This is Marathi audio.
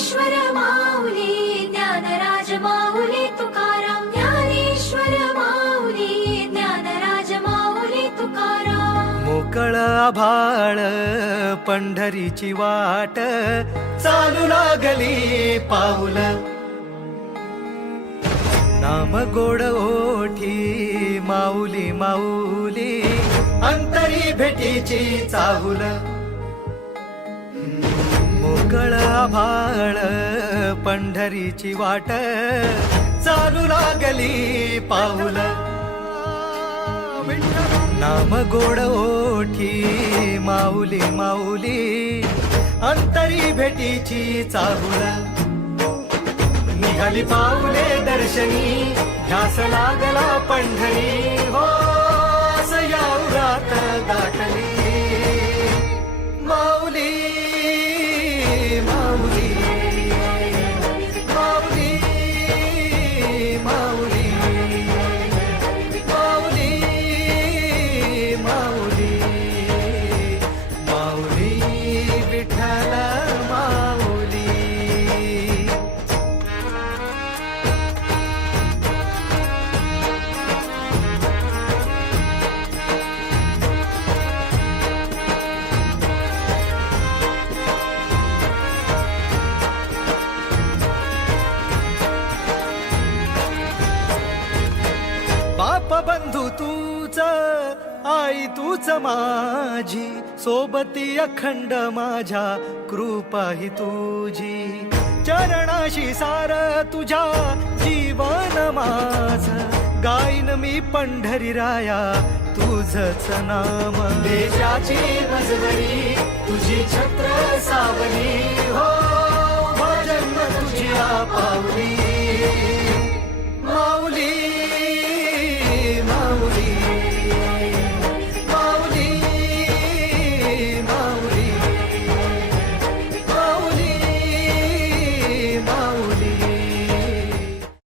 ज्ञानेश्वर माऊली ज्ञानराज माऊली तुकाराम ज्ञानेश्वर माऊली ज्ञानराज माऊली तुकाराम मोकळ आभाळ पंढरीची वाट चालू लागली पाऊल नाम गोड ओठी माऊली माऊली अंतरी भेटीची चाहुल मोकळ आभाळ पंढरीची वाट चालू लागली पाऊल नाम गोड ओठी माऊली माऊली अंतरी भेटीची चाहुल निघाली पाऊले दर्शनी ध्यास लागला पंढरी हो सयाउरात दाटली माऊली माऊली माऊली माऊली माऊली माऊली माऊली विठ्ठल माऊली बाप बंधू तूच आई तूच माझी सोबती अखंड माझ्या कृपा ही तुझी चरणाशी सार तुझ्या जीवन माझ गाईन मी पंढरी राया तुझच नाम देशाची मजवरी तुझी छत्र सावली हो भजन तुझी पावली